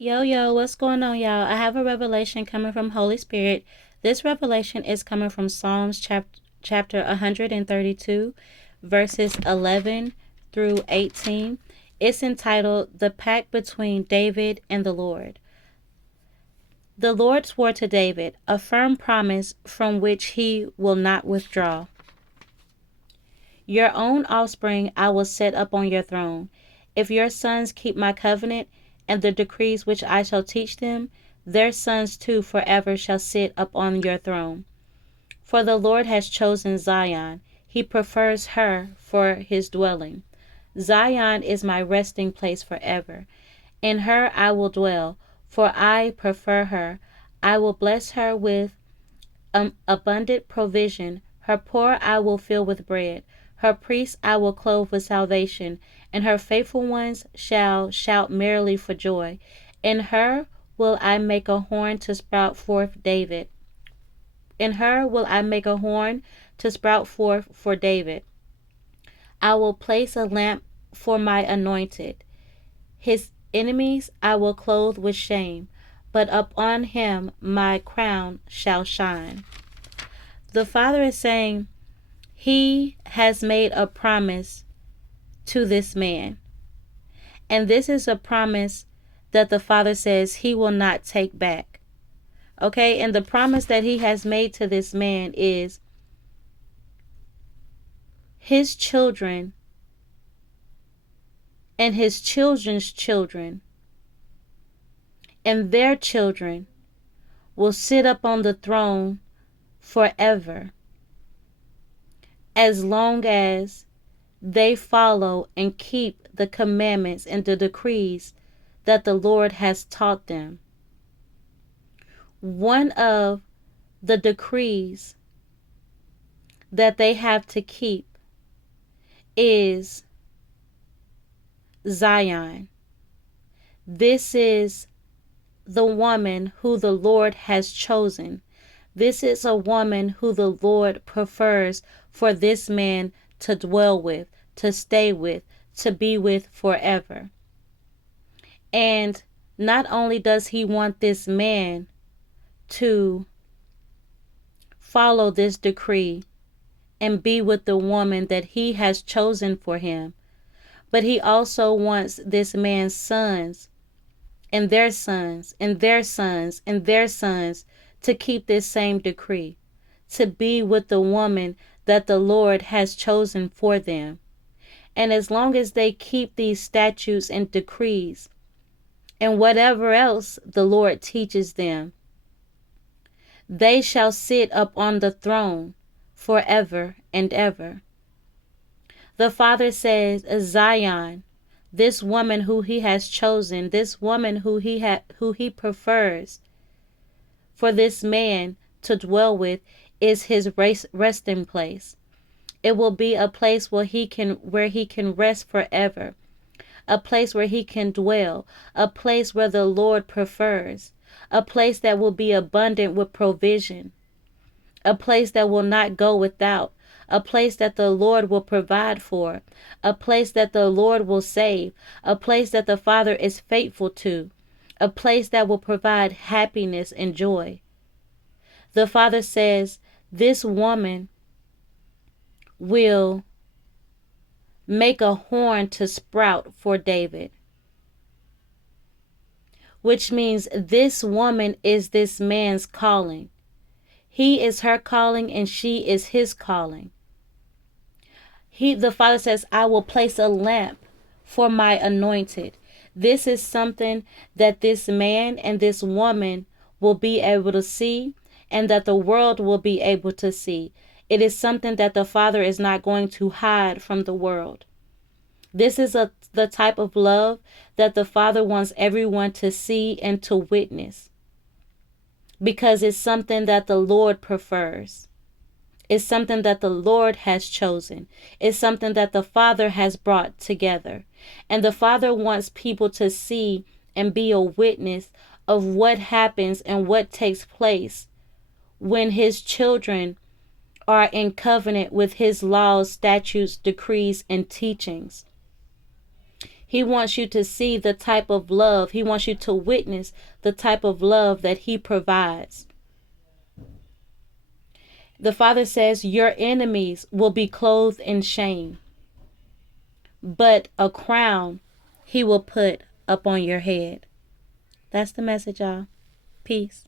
Yo, what's going on, y'all? I have a revelation coming from Holy Spirit. This revelation is coming from Psalms chapter 132, verses 11 through 18. It's entitled The Pact Between David and the Lord. The Lord swore to David a firm promise from which he will not withdraw. Your own offspring I will set up on your throne. If your sons keep my covenant and the decrees which I shall teach them, their sons too forever shall sit upon your throne. For the Lord has chosen Zion. He prefers her for his dwelling. Zion is my resting place forever. In her I will dwell, for I prefer her. I will bless her with abundant provision. Her poor I will fill with bread. Her priests I will clothe with salvation, and her faithful ones shall shout merrily for joy. In her will I make a horn to sprout forth David. In her will I make a horn to sprout forth for David. I will place a lamp for my anointed. His enemies I will clothe with shame, but upon him my crown shall shine. The Father is saying, He has made a promise to this man. And this is a promise that the Father says He will not take back. Okay? And the promise that He has made to this man is his children and his children's children and their children will sit up on the throne forever, as long as they follow and keep the commandments and the decrees that the Lord has taught them. One of the decrees that they have to keep is Zion. This is the woman who the Lord has chosen. This is a woman who the Lord prefers for this man to dwell with, to stay with, to be with forever. And not only does He want this man to follow this decree and be with the woman that He has chosen for him, but He also wants this man's sons and their sons and their sons and their sons to keep this same decree, to be with the woman that the Lord has chosen for them. And as long as they keep these statutes and decrees and whatever else the Lord teaches them, they shall sit up on the throne forever and ever. The Father says, Zion, this woman who He has chosen, this woman who He prefers for this man to dwell with, is His resting place. It will be a place where he can rest forever, a place where he can dwell, a place where the Lord prefers, a place that will be abundant with provision, a place that will not go without, a place that the Lord will provide for, a place that the Lord will save, a place that the Father is faithful to, a place that will provide happiness and joy. The Father says, this woman will make a horn to sprout for David, which means this woman is this man's calling. He is her calling and she is his calling. The Father says, I will place a lamp for my anointed. This is something that this man and this woman will be able to see, and that the world will be able to see. It is something that the Father is not going to hide from the world. This is the type of love that the Father wants everyone to see and to witness, because it's something that the Lord prefers. It's something that the Lord has chosen. It's something that the Father has brought together. And the Father wants people to see and be a witness of what happens and what takes place when His children are in covenant with His laws, statutes, decrees, and teachings. He wants you to see the type of love. He wants you to witness the type of love that he provides. The Father says your enemies will be clothed in shame, but a crown he will put upon your head. That's the message, y'all. Peace.